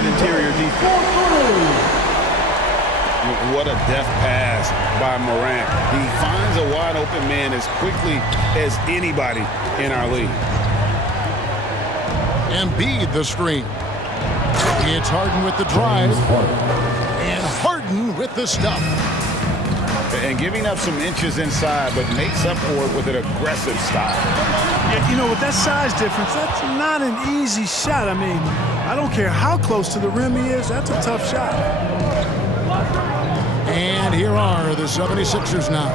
that interior defense. What a deft pass by Morant. He finds a wide open man as quickly as anybody in our league. Embiid the screen. It's Harden with the drive. And Harden with the stuff. And giving up some inches inside, but makes up for it with an aggressive style. Yeah, you know, with that size difference, that's not an easy shot. I mean, I don't care how close to the rim he is, that's a tough shot. And here are the 76ers now.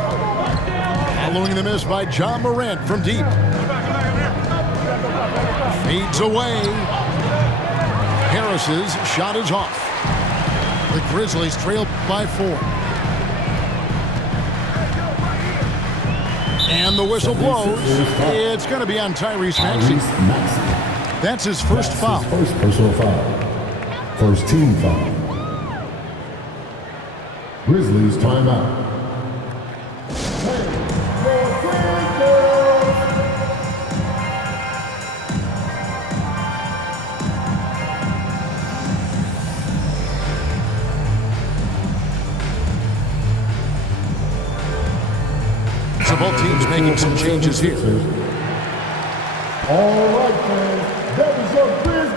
Following the miss by John Morant from deep. Fades away. Harris's shot is off. The Grizzlies trail by 4. And the whistle blows. It's going to be on Tyrese Maxey. That's his first foul. First personal foul. First team foul. Grizzlies timeout. So both teams making some changes here. All right, fans. That was your Grizz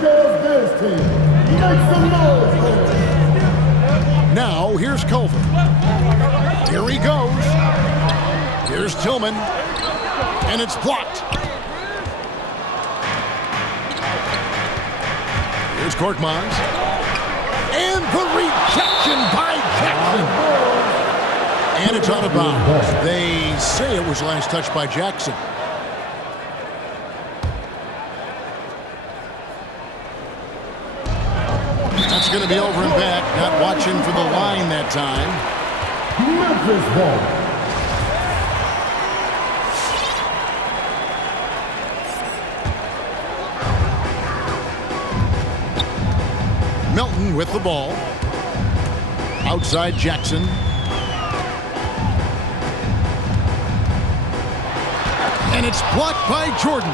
team. Make some noise, fans. Now, here's Culver. Here he goes. Here's Tillman. And it's blocked. Here's Korkmaz. And the rejection by Jackson. And it's out of bounds. They say it was last touched by Jackson. That's going to be over and back. Not watching for the line that time. Memphis ball. Milton with the ball. Outside Jackson. And it's blocked by Jordan.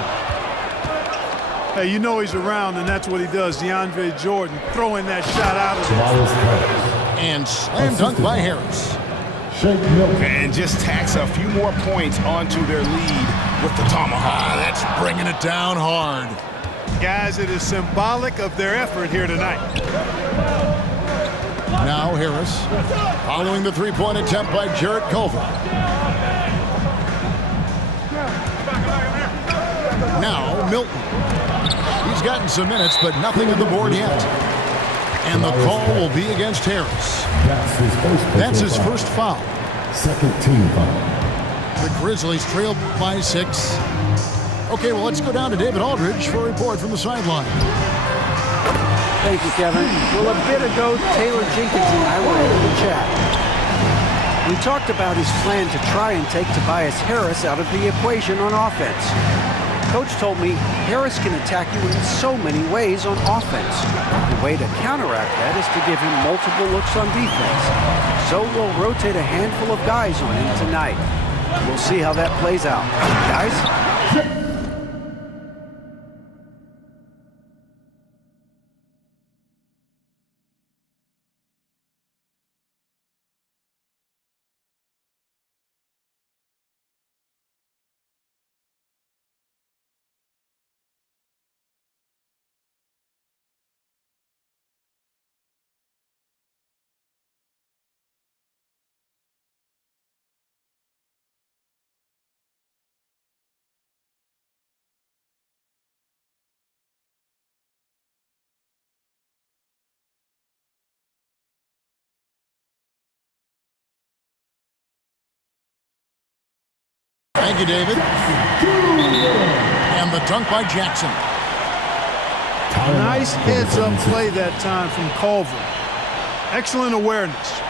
Hey, you know he's around, and that's what he does. DeAndre Jordan throwing that shot out of there. And slam dunk by Harris. And just tacks a few more points onto their lead with the tomahawk. That's bringing it down hard. Guys, it is symbolic of their effort here tonight. Now Harris following the three-point attempt by Jarrett Culver. Now Milton. He's gotten some minutes, but nothing on the board yet. And the call will be against Harris. That's his first foul. Second team foul. The Grizzlies trail by 6. Okay, well, let's go down to David Aldridge for a report from the sideline. Thank you, Kevin. Well, a bit ago, Taylor Jenkins and I were able to chat. We talked about his plan to try and take Tobias Harris out of the equation on offense. Coach told me Harris can attack you in so many ways on offense. The way to counteract that is to give him multiple looks on defense. So we'll rotate a handful of guys on him tonight. We'll see how that plays out. Guys? Thank you, David. And the dunk by Jackson. Nice heads-up play that time from Culver. Excellent awareness.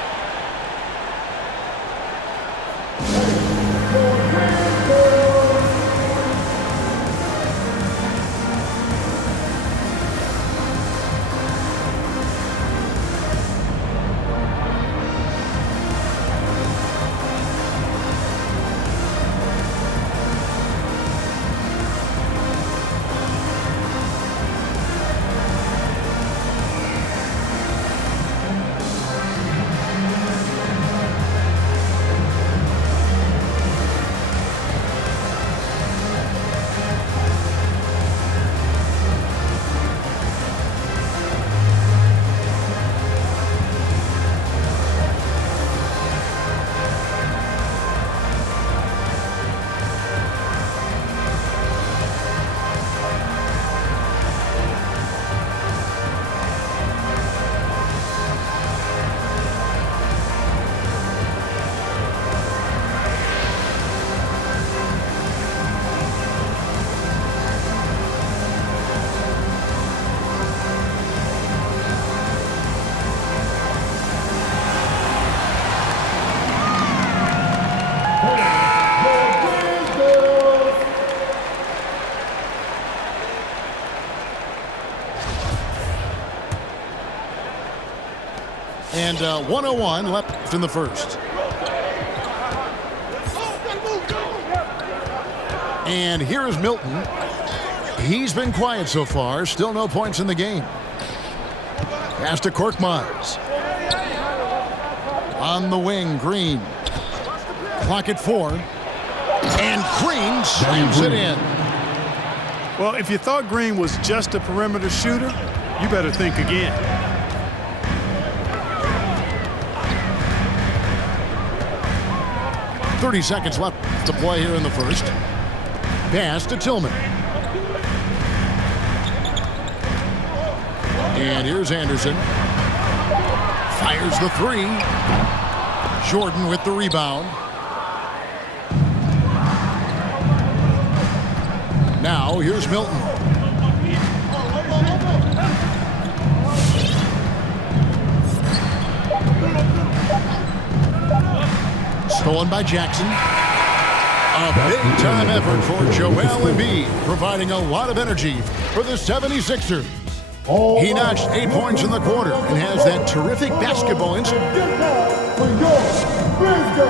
And 1:01 left in the first. And here is Milton. He's been quiet so far. Still no points in the game. Pass to Korkmaz. On the wing, Green. Clock at 4. And Green slams it in. Well, if you thought Green was just a perimeter shooter, you better think again. .30 seconds left to play here in the first. Pass to Tillman. And here's Anderson. Fires the 3. Jordan with the rebound. Now here's Milton. Stolen by Jackson. A big-time effort for Joel Embiid, providing a lot of energy for the 76ers. He notched 8 points in the quarter and has that terrific basketball instinct. For your Grizz.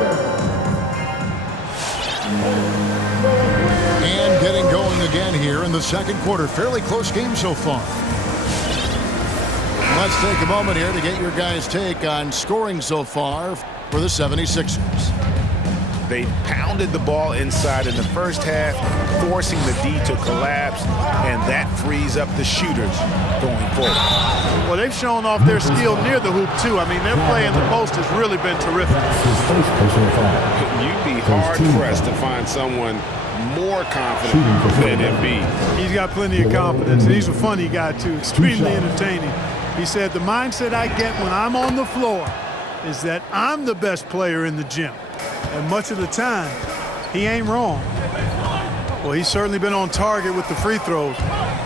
And getting going again here in the second quarter. Fairly close game so far. Let's take a moment here to get your guys' take on scoring so far for the 76ers. They pounded the ball inside in the first half, forcing the D to collapse, and that frees up the shooters going forward. Well, they've shown off their skill near the hoop, too. I mean, their play in the post has really been terrific. You'd be hard-pressed to find someone more confident than Embiid. He's got plenty of confidence, and he's a funny guy, too, extremely entertaining. He said, the mindset I get when I'm on the floor is that I'm the best player in the gym. And much of the time, he ain't wrong. Well, he's certainly been on target with the free throws.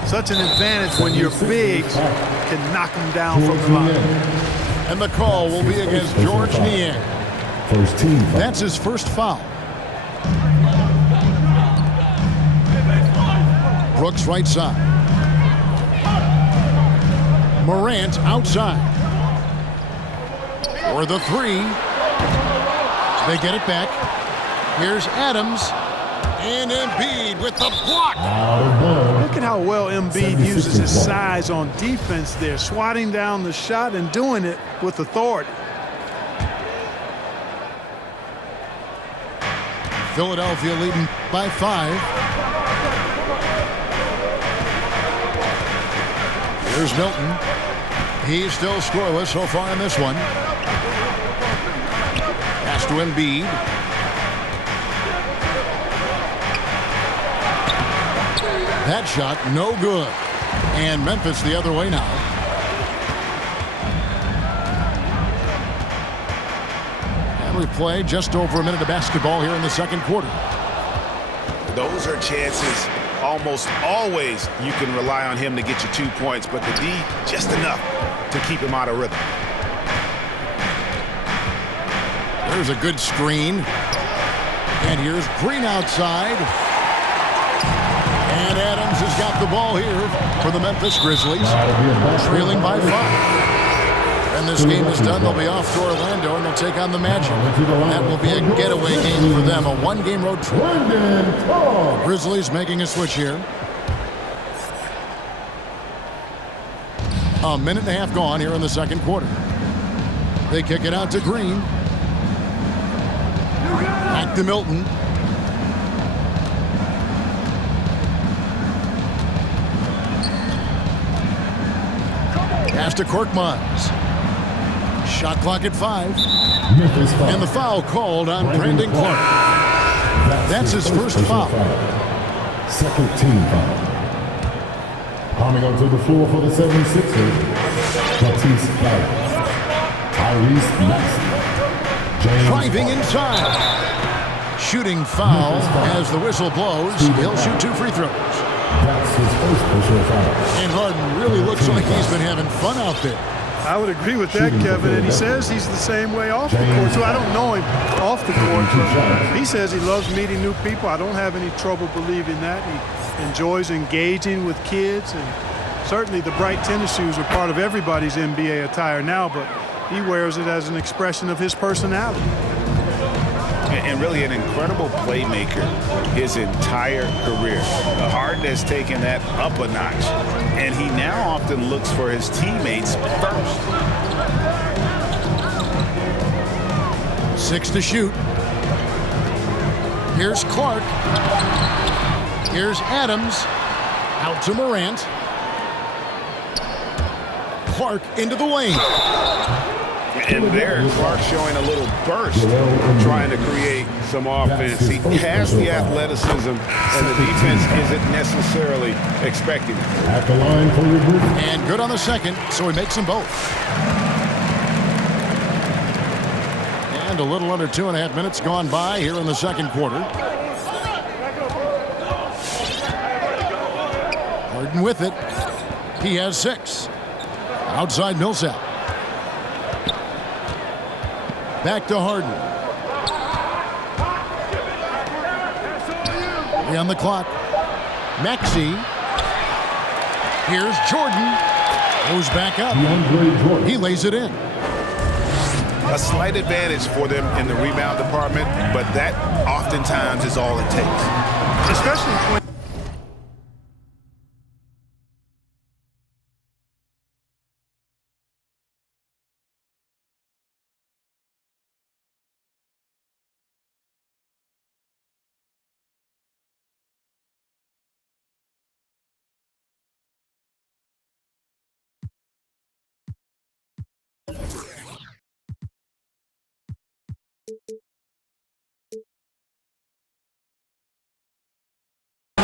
Such an advantage when your bigs can knock them down from the line. And the call will be against George Niang. First team foul. That's his first foul. Brooks right side. Morant outside. For the 3. They get it back. Here's Adams. And Embiid with the block. Look at how well Embiid uses his size on defense there, swatting down the shot and doing it with authority. Philadelphia leading by 5. Here's Milton. He's still scoreless so far in this one. Pass to Embiid. That shot no good. And Memphis the other way now. And we play just over a minute of basketball here in the second quarter. Those are chances almost always you can rely on him to get you 2 points, but the D just enough to keep him out of rhythm. There's a good screen. And here's Green outside. And Adams has got the ball here for the Memphis Grizzlies. Trailing by 5. And this game is done. They'll be off to Orlando and they'll take on the Magic. That will be a getaway game for them. A 1-game road trip. Grizzlies making a switch here. A minute and a half gone here in the second quarter. They kick it out to Green. Back to Milton. Pass to Korkmaz. Shot clock at 5. And the foul called on Brandon Clark. That's his first foul. Second team foul. Coming onto the floor for the 76ers, Matisse Thybulle, Tyrese Maxey, James Driving inside. Shooting foul as the whistle blows. He'll shoot 2 free throws. That's his first personal foul. And Harden really looks like he's been having fun out there. I would agree with that, Kevin, and he says he's the same way off the court, so I don't know him off the court, but he says he loves meeting new people. I don't have any trouble believing that. He enjoys engaging with kids, and certainly the bright tennis shoes are part of everybody's NBA attire now, but He wears it as an expression of his personality. And really an incredible playmaker his entire career. Harden has taken that up a notch, and he now often looks for his teammates first. 6 to shoot. Here's Clark. Here's Adams. Out to Morant. Clark into the lane. And there, Clark showing a little burst, trying to create some offense. He has the athleticism, and the defense isn't necessarily expecting it. At the line for your group. And good on the second, so he makes them both. And a little under 2.5 minutes gone by here in the second quarter. Harden with it. He has 6. Outside Millsap. Back to Harden. 3 on the clock. Maxey. Here's Jordan. Goes back up. He lays it in. A slight advantage for them in the rebound department, but that oftentimes is all it takes. Especially when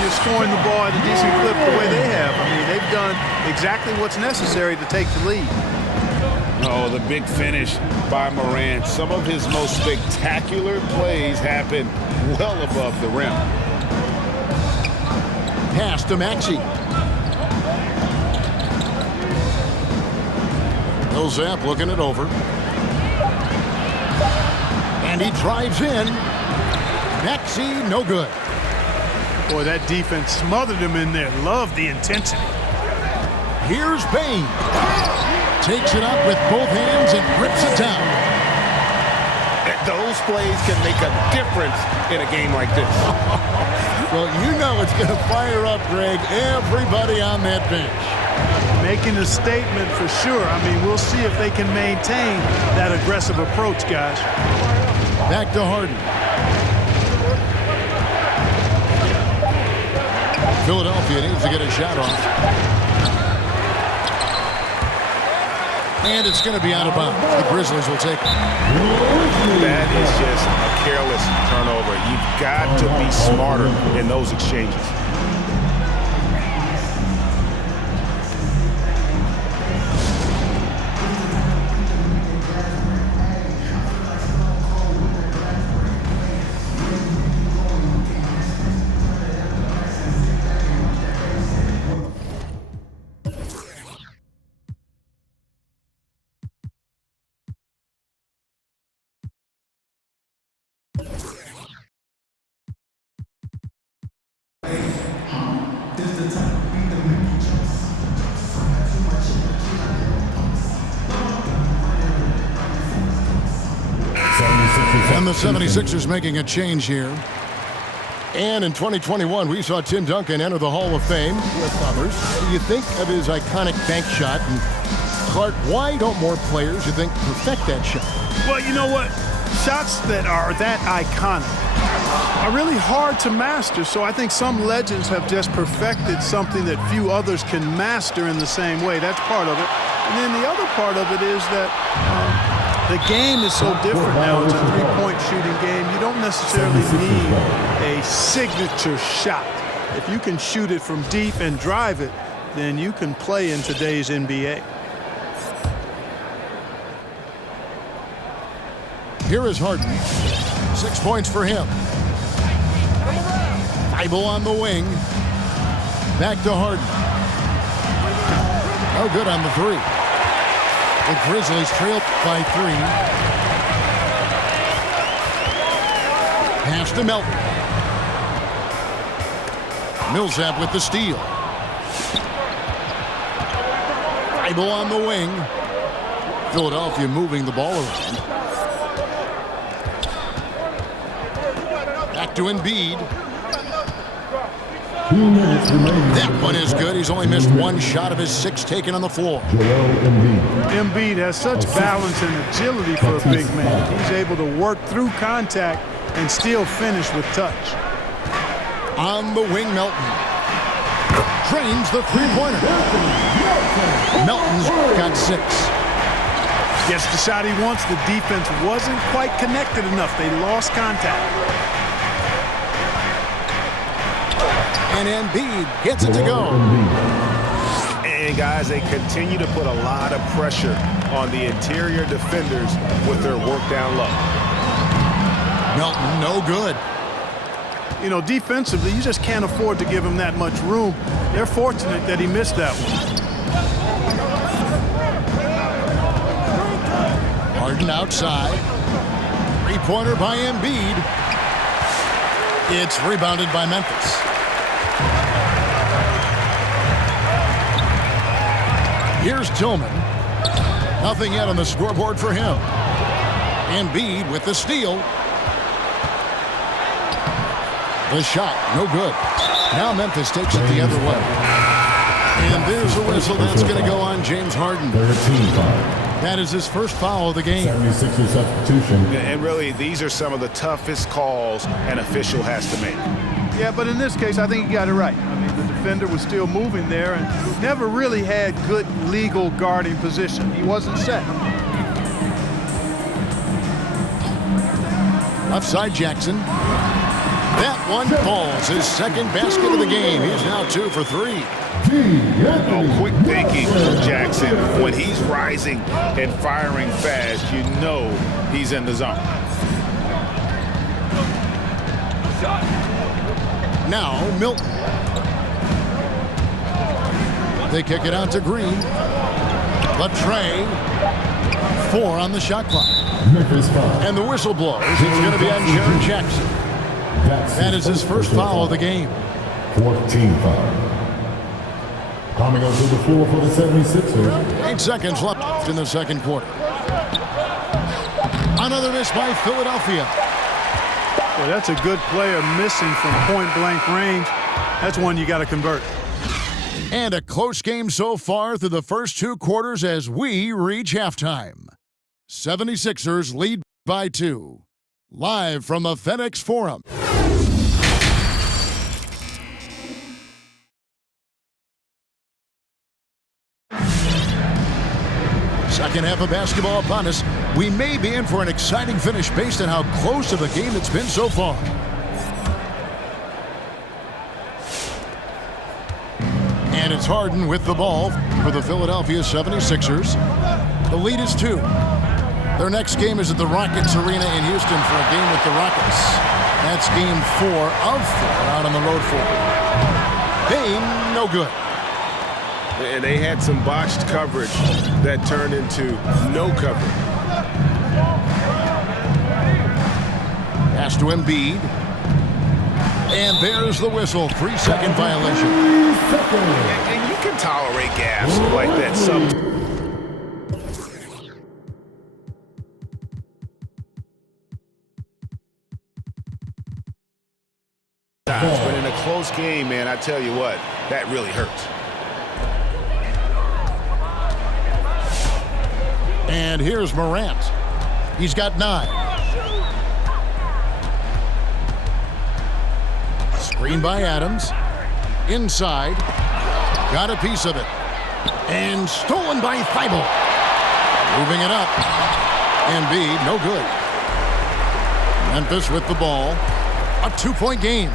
you're scoring the ball at a decent clip the way they have. I mean, they've done exactly what's necessary to take the lead. Oh, the big finish by Morant. Some of his most spectacular plays happen well above the rim. Pass to Maxey. Millsap looking it over. And he drives in. Maxey, no good. Boy, that defense smothered him in there. Love the intensity. Here's Bane. Takes it up with both hands and rips it down. Those plays can make a difference in a game like this. Well, you know it's going to fire up, Greg, everybody on that bench. Making a statement for sure. I mean, we'll see if they can maintain that aggressive approach, guys. Back to Harden. Philadelphia needs to get a shot off. And it's going to be out of bounds. The Grizzlies will take it. That is just a careless turnover. You've got to be smarter in those exchanges. And the 76ers making a change here. And in 2021, we saw Tim Duncan enter the Hall of Fame with others. Do you think of his iconic bank shot? And Clark, why don't more players, you think, perfect that shot? Well, you know what? Shots that are that iconic are really hard to master. So I think some legends have just perfected something that few others can master in the same way. That's part of it. And then the other part of it is that the game is so different now. It's a three-point shooting game. You don't necessarily need a signature shot. If you can shoot it from deep and drive it, then you can play in today's NBA. Here is Harden. 6 points for him. Thibault on the wing. Back to Harden. No good on the three. The Grizzlies trail by 3. Pass to Melton. Millsap with the steal. Thibault on the wing. Philadelphia moving the ball around. Back to Embiid. 2 minutes remaining. That one is good. He's only missed one shot of his 6 taken on the floor. Embiid has such balance and agility for a big man. He's able to work through contact and still finish with touch. On the wing, Melton. Drains the three-pointer. Melton's got 6. Gets the shot he wants. The defense wasn't quite connected enough. They lost contact. And Embiid gets it to go. And guys, they continue to put a lot of pressure on the interior defenders with their work down low. Melton, no good. You know, defensively, you just can't afford to give him that much room. They're fortunate that he missed that one. Harden outside. Three-pointer by Embiid. It's rebounded by Memphis. Here's Tillman. Nothing yet on the scoreboard for him. Embiid with the steal. The shot, no good. Now Memphis takes it the other way. And there's a whistle that's going to go on James Harden. 13 foul. That is his first foul of the game. 76er substitution. And really, these are some of the toughest calls an official has to make. Yeah, but in this case, I think he got it right. I mean, the defender was still moving there and never really had good legal guarding position. He wasn't set. Offside Jackson. That one falls. His second basket of the game. He's now 2 for 3. Oh, quick thinking from Jackson. When he's rising and firing fast, you know he's in the zone. Now Milton. They kick it out to Green. Latrey. 4 on the shot clock. And the whistle blows. It's going to be on Jaren Jackson. That is his first foul of the game. 14 foul. Coming onto the floor for the 76ers. 8 seconds left in the second quarter. Another miss by Philadelphia. Well, that's a good player missing from point-blank range. That's one you got to convert. And a close game so far through the first 2 quarters as we reach halftime. 76ers lead by 2. Live from the FedEx Forum. Second half of basketball upon us. We may be in for an exciting finish based on how close of a game it's been so far. And it's Harden with the ball for the Philadelphia 76ers. The lead is 2. Their next game is at the Rockets Arena in Houston for a game with the Rockets. That's game 4 of 4 out on the road for. Bane, no good. And they had some botched coverage that turned into no coverage. Pass to Embiid. And there's the whistle. 3-second violation. And you can tolerate gaffes like that sometimes. But in a close game, man, I tell you what, that really hurts. And here's Morant. He's got 9. Screen by Adams. Inside. Got a piece of it. And stolen by Thibault. Moving it up. Embiid, no good. Memphis with the ball. A 2-point game.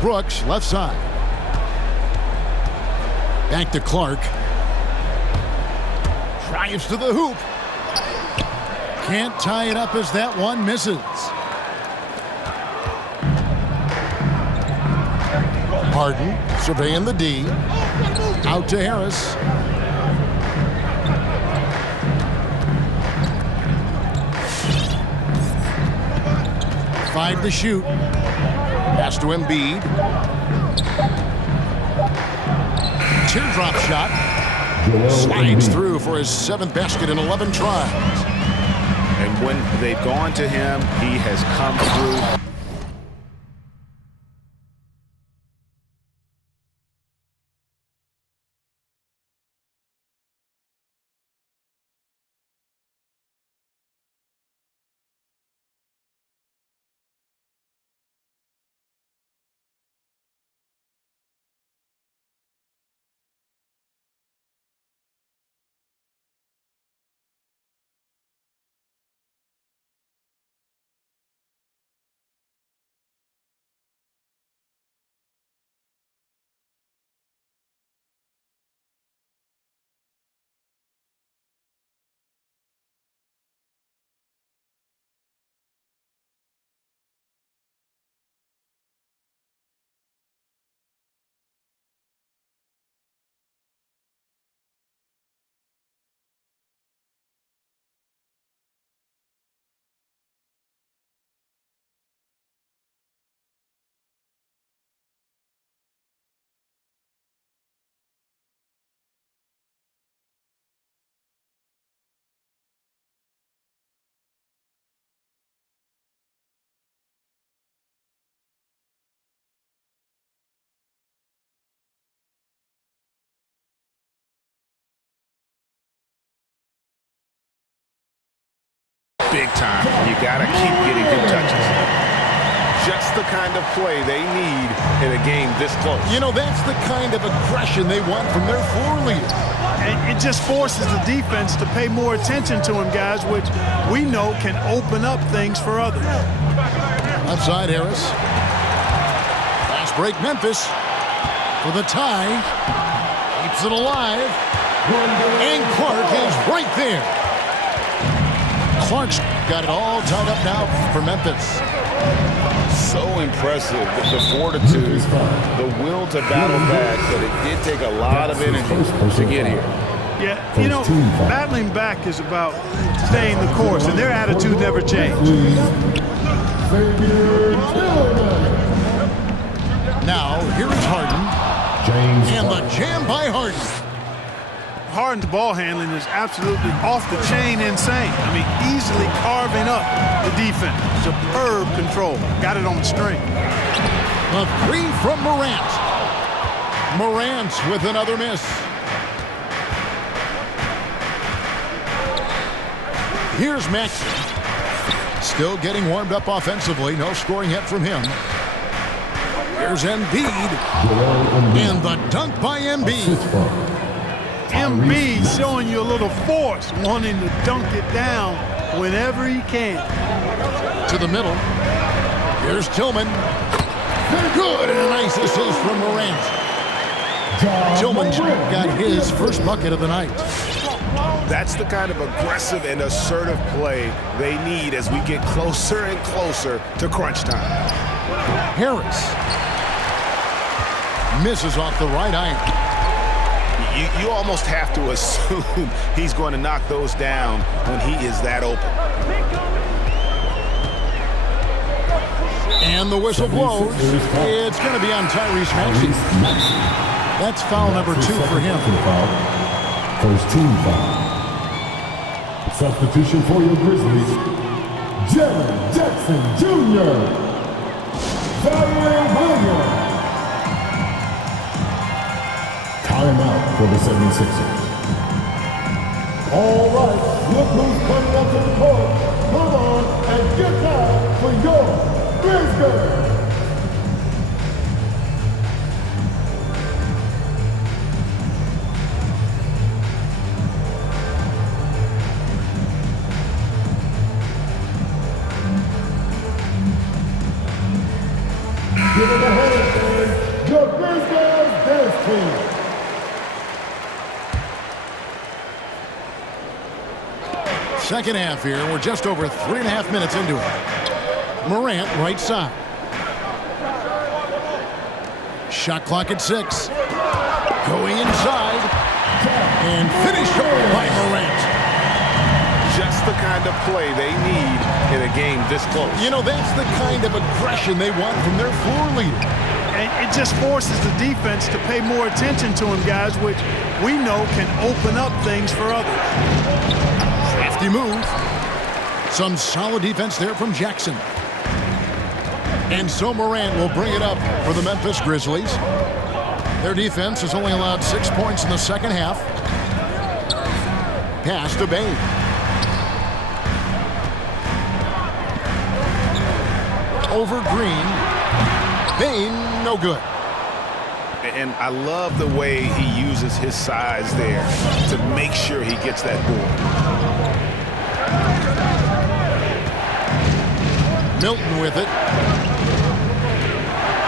Brooks, left side. Back to Clark. Drives to the hoop. Can't tie it up as that one misses. Harden surveying the D. Out to Harris. Five to shoot. Pass to Embiid. teardrop shot. Slides through for his 7th basket in 11 tries. And when they've gone to him, he has come through. Big time. You got to keep getting good touches. Just the kind of play they need in a game this close. You know, that's the kind of aggression they want from their floor leader. And it just forces the defense to pay more attention to him, guys, which we know can open up things for others. Outside Harris. Fast break Memphis for the tie. Keeps it alive. And Clark is right there. Clark's got it all tied up now for Memphis. So impressive, the fortitude, the will to battle back, but it did take a lot of energy to get here. Yeah, you know, battling back is about staying the course, and their attitude never changed. Now, here is Harden. And the jam by Harden. Harden's ball handling is absolutely off the chain insane. I mean, easily carving up the defense. Superb control. Got it on the string. A 3 from Morant. Morant with another miss. Here's Maxey. Still getting warmed up offensively. No scoring yet from him. Here's Embiid. And the dunk by Embiid. Embiid showing you a little force, wanting to dunk it down whenever he can. To the middle. Here's Tillman. Good, and a nice assist from Morant. Tillman's got his first bucket of the night. That's the kind of aggressive and assertive play they need as we get closer and closer to crunch time. Harris misses off the right iron. You almost have to assume he's going to knock those down when he is that open. And the whistle blows. It's going to be on Tyrese Maxey. That's foul number 2 for him. First team foul. Substitution for your Grizzlies. Jaren Jackson Jr. Zion Williams. Timeout for the 76ers. All right, look who's coming up to the court. Come on and get down for your Grizz. Give it a hand, man. Your Grizz dance team. Second half here. We're just over 3.5 minutes into it. Morant, right side. Shot clock at 6. Going inside. And finished off by Morant. Just the kind of play they need in a game this close. You know, that's the kind of aggression they want from their floor leader. And it just forces the defense to pay more attention to him, guys, which we know can open up things for others. Crafty move. Some solid defense there from Jackson. And so Morant will bring it up for the Memphis Grizzlies. Their defense has only allowed 6 points in the second half. Pass to Bain. Over Green. Bain, no good. And I love the way he uses his size there to make sure he gets that board. Milton with it.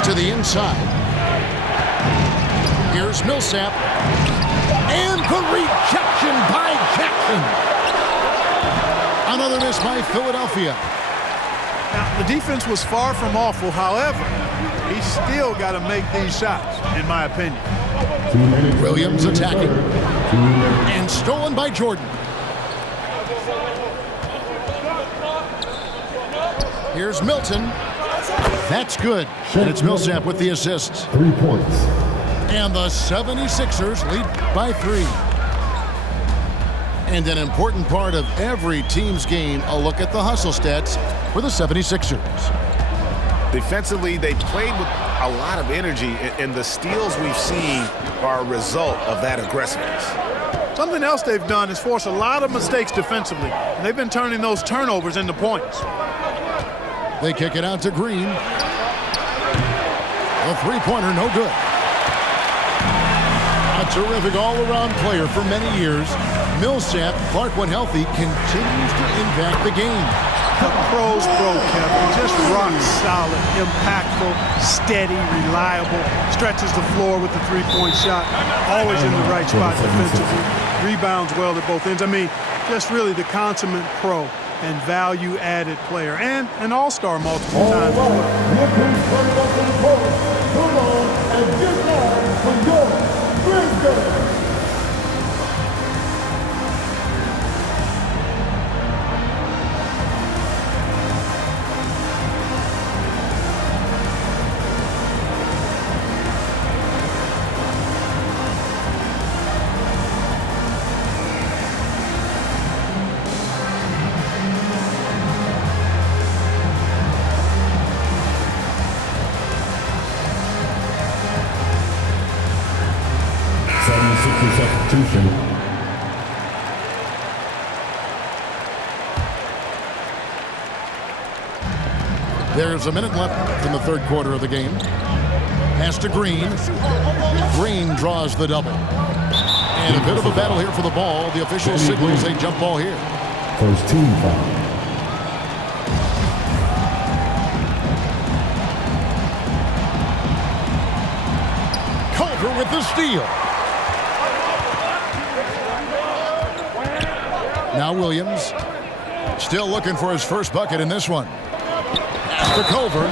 To the inside. Here's Millsap. And the rejection by Jackson. Another miss by Philadelphia. Now, the defense was far from awful. However, he's still got to make these shots, in my opinion. Williams attacking. And stolen by Jordan. Here's Milton. That's good. And it's Millsap with the assists. 3 points. And the 76ers lead by 3. And an important part of every team's game, a look at the hustle stats for the 76ers. Defensively, they played with a lot of energy, and the steals we've seen are a result of that aggressiveness. Something else they've done is force a lot of mistakes defensively, and they've been turning those turnovers into points. They kick it out to Green. A three-pointer, no good. A terrific all-around player for many years. Millsap, Clark when healthy, continues to impact the game. The pros pro, Kevin. Just rock solid, impactful, steady, reliable. Stretches the floor with the three-point shot. Always in the right spot defensively. Rebounds well at both ends. I mean, just really the consummate pro and value-added player. And an all-star multiple times as well. Here comes turning up to the post. Come on and get down for your Grizz. 76er substitution. There's a minute left in the third quarter of the game. Pass to Green. Green draws the double. And a bit of a battle here for the ball. The official signals a jump ball here. First team foul. Culver with the steal. Now Williams. Still looking for his first bucket in this one. Pass to Culver.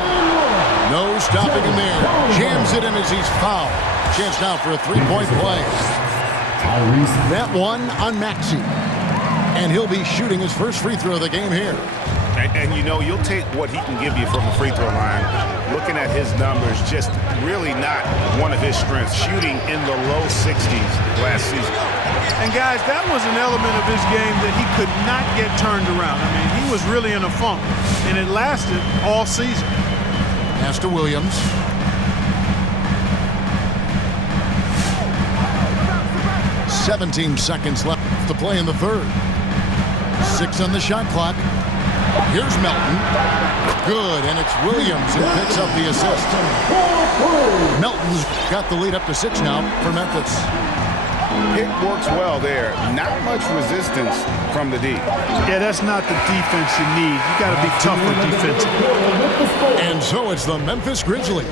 No stopping him there. Jams it in as he's fouled. Chance now for a three-point play. That one on Maxey. And he'll be shooting his first free throw of the game here. And you know, you'll take what he can give you from the free throw line. Looking at his numbers, just really not one of his strengths. Shooting in the low 60s last season. And guys, that was an element of his game that he could not get turned around. I mean, he was really in a funk, and it lasted all season. Pass to Williams. "17 seconds left to play in the third. 6 on the shot clock. Here's Melton. Good, and it's Williams who picks up the assist. Melton's got the lead up to 6 now for Memphis. It works well there. Not much resistance from the D. Yeah, that's not the defense you need. You got to be tougher defensively. And so it's the Memphis Grizzlies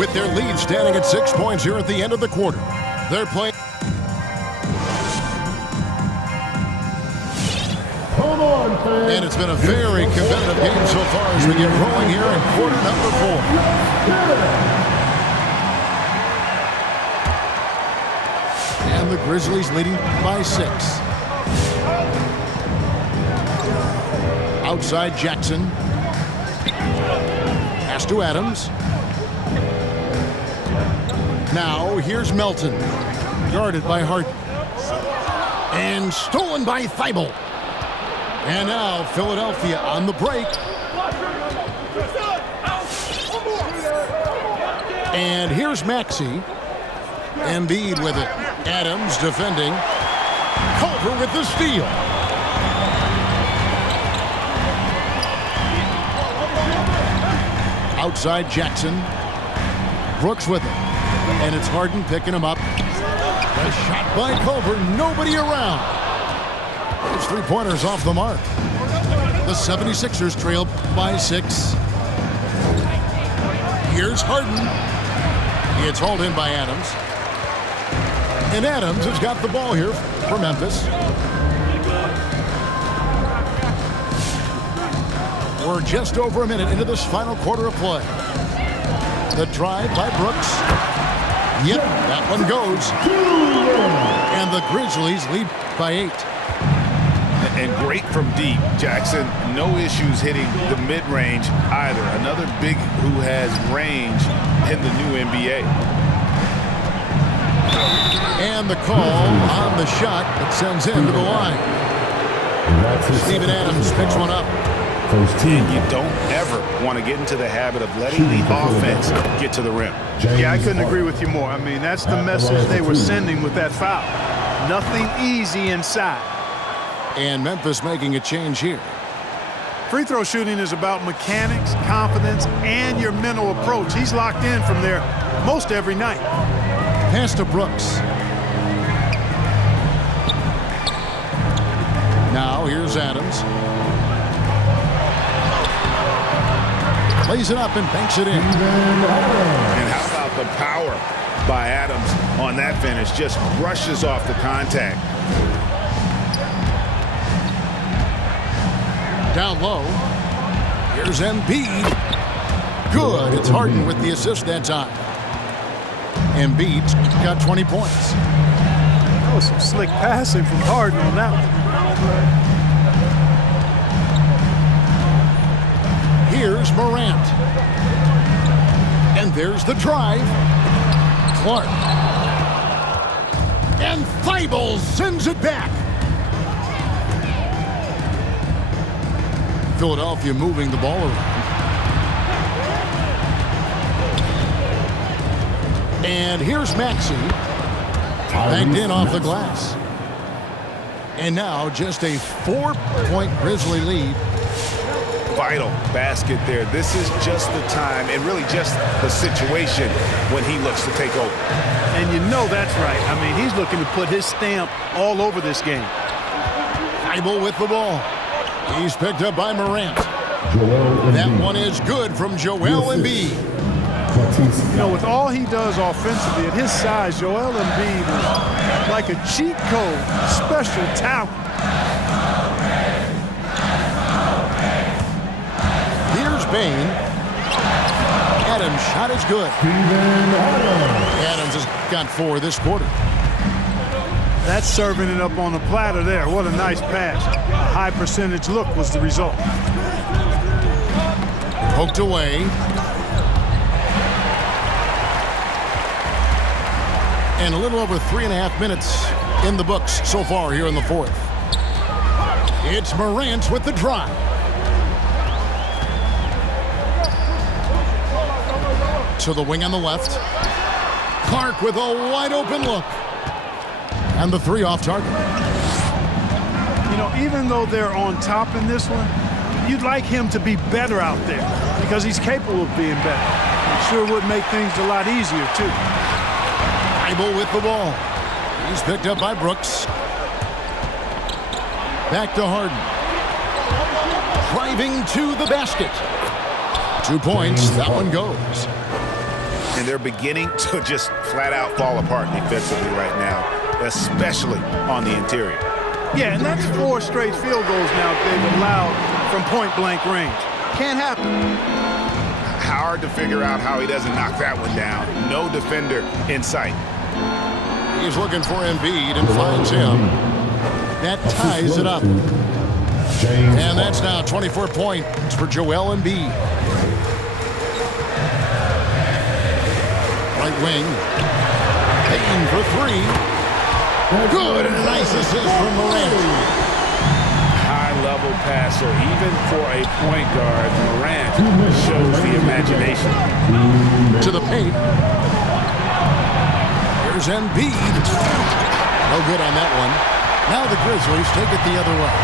with their lead standing at 6 points here at the end of the quarter. They're playing. And it's been a very competitive game so far as we get rolling here in quarter number 4. And the Grizzlies leading by 6. Outside Jackson. Pass to Adams. Now, here's Melton. Guarded by Harden. And stolen by Thibault. And now, Philadelphia on the break. And here's Maxey. Embiid with it. Adams defending. Culver with the steal. Outside Jackson. Brooks with it. And it's Harden picking him up. A shot by Culver. Nobody around. It's 3-pointers off the mark. The 76ers trail by 6. Here's Harden. It's hauled in by Adams. And Adams has got the ball here for Memphis. We're just over a minute into this final quarter of play. The drive by Brooks. Yep, that one goes. And the Grizzlies lead by 8. And great from deep, Jackson. No issues hitting the mid-range either. Another big who has range in the new NBA. And the call on the shot that sends him to the line. Steven Adams picks one up. And you don't ever want to get into the habit of letting the offense get to the rim. Yeah, I couldn't agree with you more. I mean, that's the message they were sending with that foul. Nothing easy inside. And Memphis making a change here. Free throw shooting is about mechanics, confidence, and your mental approach. He's locked in from there most every night. Pass to Brooks. Now here's Adams. Lays it up and banks it in. And how about the power by Adams on that finish? Just brushes off the contact. Down low. Here's Embiid. Good. It's Harden with the assist that time. Embiid's got 20 points. That was some slick passing from Harden on that one. Here's Morant. And there's the drive. Clark. And Thibault sends it back. Philadelphia moving the ball around. And here's Maxey. Banked in off the glass. And now just a 4-point Grizzly lead. Vital basket there. This is just the time and really just the situation when he looks to take over. And you know that's right. I mean, he's looking to put his stamp all over this game. Thibault with the ball. He's picked up by Morant. That one is good from Joel Embiid. You know, with all he does offensively, at his size, Joel Embiid is like a cheat code, special talent. Here's Bane. Adams' shot is good. Adams has got 4 this quarter. That's serving it up on the platter there. What a nice pass. A high percentage look was the result. Poked away. And a little over 3.5 minutes in the books so far here in the 4th. It's Morant with the drive. To the wing on the left. Clark with a wide open look. And the 3 off target. You know, even though they're on top in this one, you'd like him to be better out there because he's capable of being better. It sure would make things a lot easier, too. Thibault with the ball. He's picked up by Brooks. Back to Harden. Driving to the basket. 2 points. That one goes. And they're beginning to just flat out fall apart defensively right now, especially on the interior. Yeah, and that's 4 straight field goals now they've allowed from point-blank range. Can't happen. Hard to figure out how he doesn't knock that one down. No defender in sight. He's looking for Embiid and finds him. That ties it up. And that's now 24 points for Joel Embiid. Right wing. Payton for three. Good, and a nice assist from Morant. High-level passer, even for a point guard. Morant shows the imagination. To the paint. Here's Embiid. No good on that one. Now the Grizzlies take it the other way.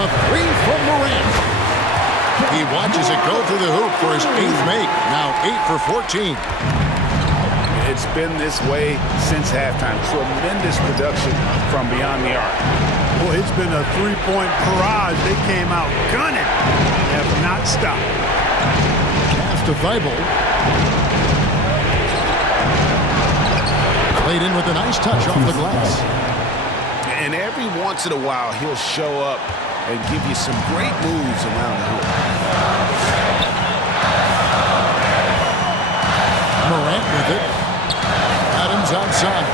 A three from Morant. He watches it go through the hoop for his 8th make. Now 8 for 14. It's been this way since halftime. Tremendous production from beyond the arc. Boy, it's been a three-point barrage. They came out gunning. Have not stopped. Pass to Thibault. Played in with a nice touch off the glass. And every once in a while, he'll show up and give you some great moves around the hoop. Morant with it. Adams outside.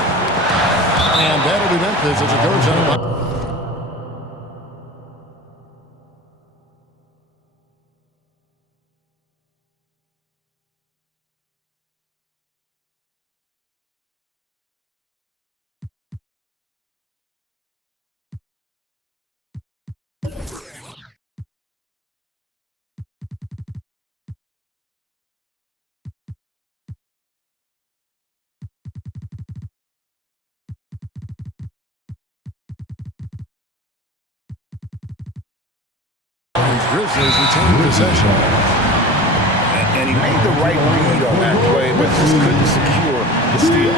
And that'll be Memphis as it goes on a Grizzlies retain possession. And he made the right read on that play, but just couldn't secure the steal.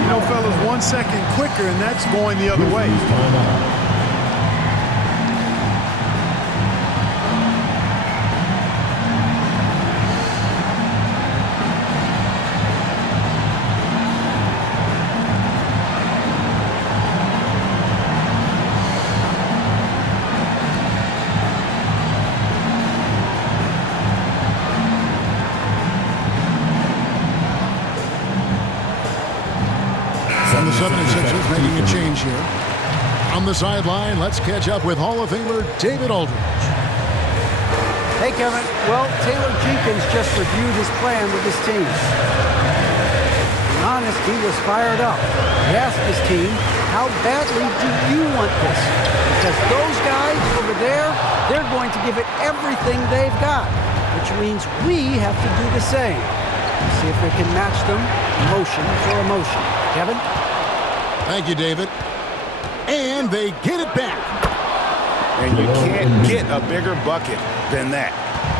You know, fellas, 1 second quicker, and that's going the other way. And the 76ers making a change here. On the sideline, let's catch up with Hall of Famer David Aldridge. Hey, Kevin. Well, Taylor Jenkins just reviewed his plan with his team. To be honest, he was fired up. He asked his team, how badly do you want this? Because those guys over there, they're going to give it everything they've got, which means we have to do the same. See if they can match them emotion for emotion. Kevin? Thank you, David. And they get it back. And you can't get a bigger bucket than that.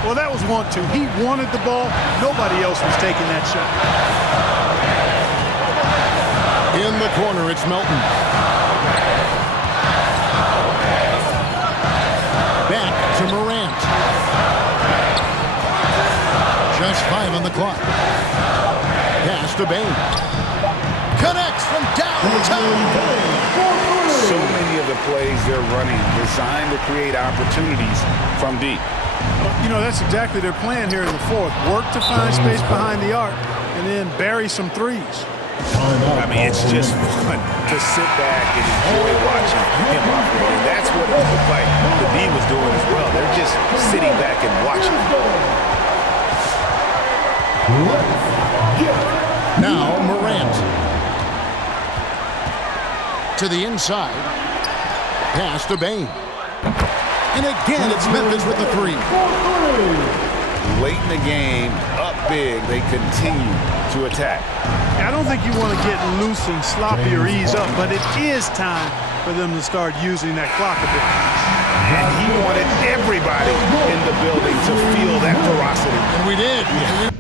Well, that was 1-2. He wanted the ball. Nobody else was taking that shot. In the corner, it's Melton. Back to Morant. Just 5 on the clock. Pass to Bain. Connects from downtown. So many of the plays they're running designed to create opportunities from deep. You know, that's exactly their plan here in the fourth. Work to find space behind the arc and then bury some threes. I mean, it's just fun to sit back and enjoy watching him operate. And that's what it looked like the D was doing as well. They're just sitting back and watching. Now Morant. To the inside. Pass to Bain. And again, it's Memphis with the three. Late in the game, up big, they continue to attack. I don't think you want to get loose and sloppy or ease up, but it is time for them to start using that clock a bit. And he wanted everybody in the building to feel that ferocity. And we did.